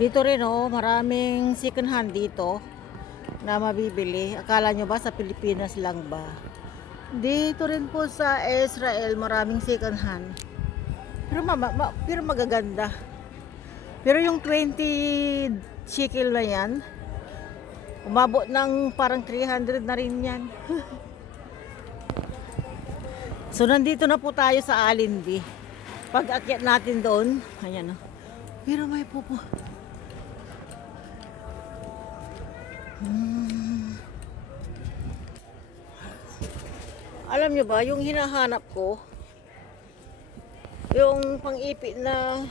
Dito rin oh, maraming second hand dito na mabibili. Akala nyo ba sa Pilipinas lang ba? Dito rin po sa Israel maraming second hand. Pero magaganda. Pero yung 20 shekel na yan, umabot ng parang 300 na rin yan. So nandito na po tayo sa Allenby. Pag akyat natin doon, ayan oh. Pero may pupo. Alam nyo ba, yung hinahanap ko, yung pang-ipit na,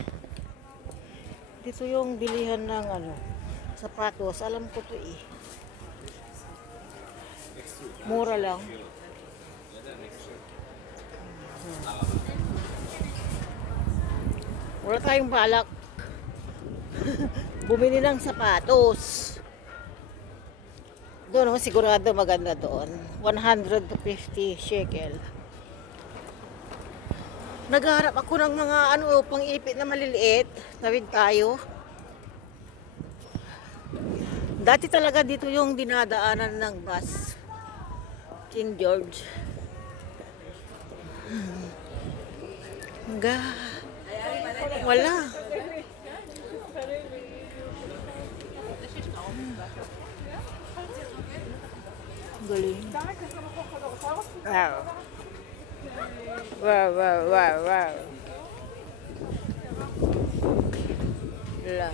dito yung bilihan ng ano, sapatos. Alam ko to eh. Mura lang. Wala tayong balak bumili ng sapatos. Doon, oh, sigurado maganda doon. 150 shekel. Naghahanap ako ng mga ano, pang-ipit na maliliit. Tawid tayo. Dati talaga dito yung dinadaanan ng bus. King George. Wala. Galing. Wow. Wow, wow, wow, wow. La.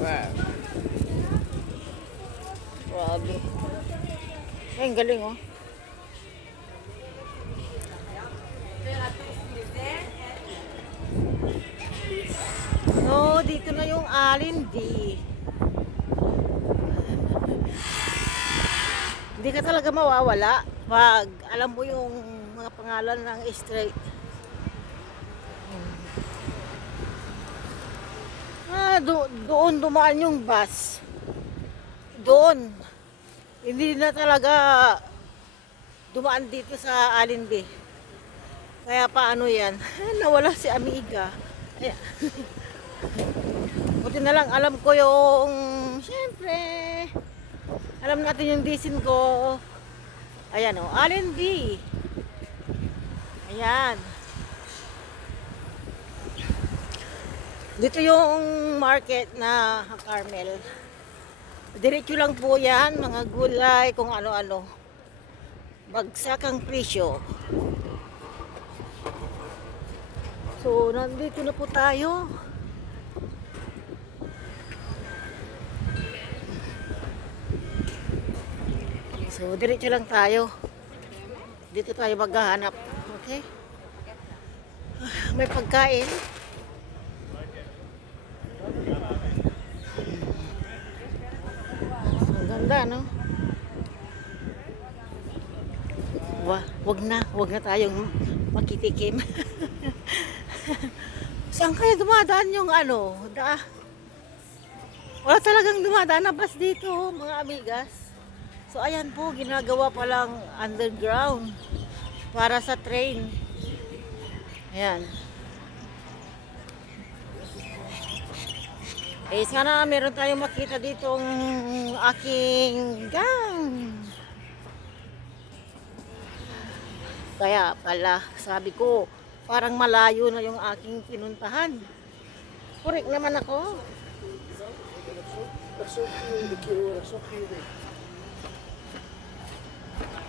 Wow. Grabe. Ay, ang galing oh. So, dito na yung Allenby. Hindi ka talaga mawawala pag alam mo yung mga pangalan ng street. Doon dumaan yung bus. Doon. Hindi na talaga dumaan dito sa Allenby. Kaya paano yan? Nawala si Amiga. Buti na lang alam ko yung, syempre, alam natin yung disin ko. Ayan o, Allenby. Ayan. Dito yung market na Carmel. Diretso lang po yan, mga gulay, kung ano-ano. Bagsak ang presyo. So, nandito na po tayo. So, diretso lang tayo. Dito tayo maghahanap. Okay? May pagkain. Ang ganda, no? Wag na tayong makitikim. Saan kayo dumadaan yung ano? Wala talagang dumadaan na bus dito, mga amigas. So ayan po, ginagawa pa lang underground para sa train. Ayan. Eh sana meron tayong makita ditong aking gang. Kaya pala, sabi ko, parang malayo na yung aking pinuntahan. Correct naman ako.